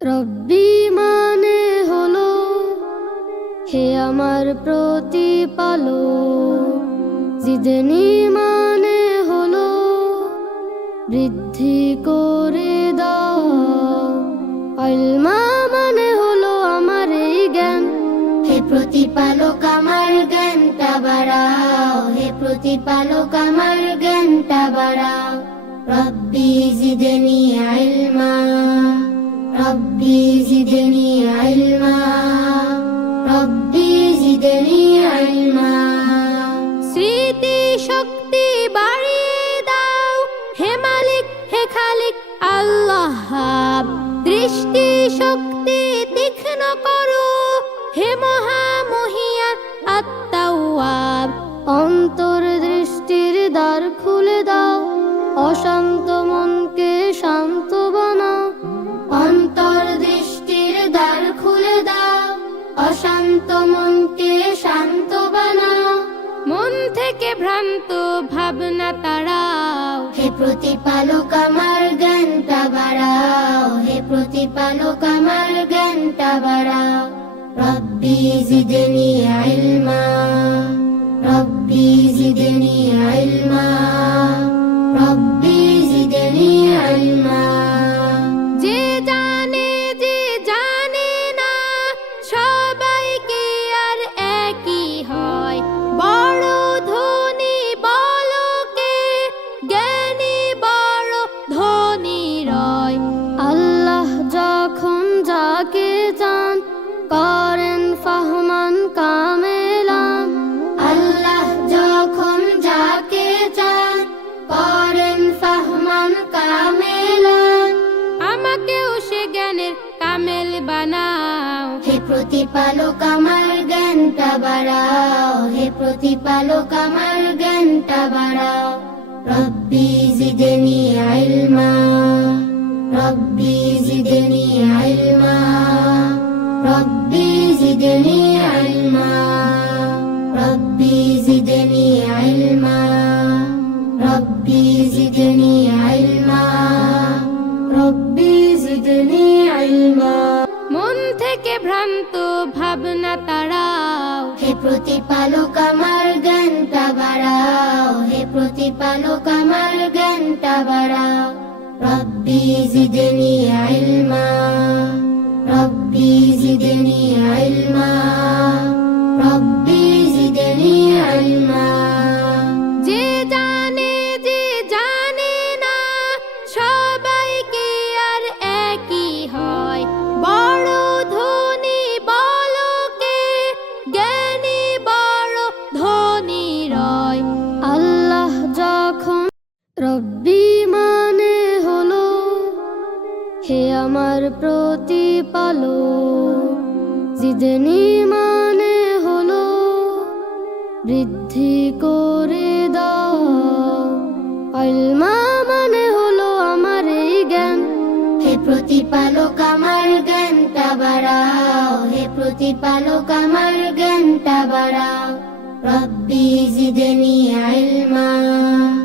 রব্বি মানে হলো হে আমার প্রতিপালক, জিদনি মানে হলো বৃদ্ধি করে দাও, ইলমা মানে হলো আমার এই জ্ঞান। হে প্রতিপালক আমার জ্ঞানটা বাড়াও, হে প্রতিপালক আমার জ্ঞানটা বাড়াও। রব্বি জিদনি ইলমা, রব্বি জিদনি ইলমা, রব্বি জিদনি ইলমা। স্মৃতি শক্তি বাড়িয়ে দাও হে মালিক হে খালিক আল্লাহ। দৃষ্টি শক্তি তীক্ষ্ণ করো হে মহামহিয়ান আত-তাওয়াব। অন্তর দৃষ্টির দ্বার খুলে দাও, অশান্ত মনকে শান্ত বানাও। অন্তর দৃষ্টির দ্বার খুলে দাও, অশান্ত মনকে শান্ত বানাও। মন থেকে ভ্রান্ত ভাবনা তাড়াও, হে প্রতিপালক আমার জ্ঞানটা বাড়াও, হে প্রতিপালক আমার জ্ঞানটা বাড়াও। রব্বি জিদনি ইলমা, রব্বি জিদনি ইলমা, রব্বি জিদনি ইলমা। যে জানে যে জানে না সবাইকে আর একই হয়। বড় ধনী বলকে জ্ঞানী বড় ধনী রয়। আল্লাহ যখন যাকে চান করেন ফাহমান কামেলান। আল্লাহ যখন যাকে চান করেন ফাহমান কামেলান। আমাকেও সে জ্ঞানের কামেল বানাও। হে প্রতিপালক আমার জ্ঞানটা বাড়াও, হে প্রতিপালক আমার জ্ঞানটা বাড়াও। রব্বি জিদনি ইলমা, রব্বি জিদনি ইলমা, রব্বি জিদনি ইলমা, রব্বি জিদনি ইলমা, রব্বি জিদনি ইলমা, রব্বি জিদনি ইলমা। মন থেকে ভ্রান্ত ভাবনা তাড়াও, হে প্রতিপালক আমার জ্ঞানটা বাড়াও, হে প্রতিপালক আমার জ্ঞানটা বাড়াও। রব্বি জিদনি ইলমা, রব্বি জিদনি ইলমা, রব্বি জিদনি ইলমা। যে জানে যে জানে না সবাইকে আর একই হয়। বড় ধনী বলকে জ্ঞানী বড় ধনী রয়। আল্লাহ যখন রব্বি মানে হলো হে আমার প্রতিপালক, জিদনি মানে হলো বৃদ্ধি করে দাও, ইলমা মানে হলো আমার এই জ্ঞান। হে প্রতিপালক আমার জ্ঞানটা বাড়াও, হে প্রতিপালক আমার জ্ঞানটা বাড়াও। রব্বি জিদনি ইলমা।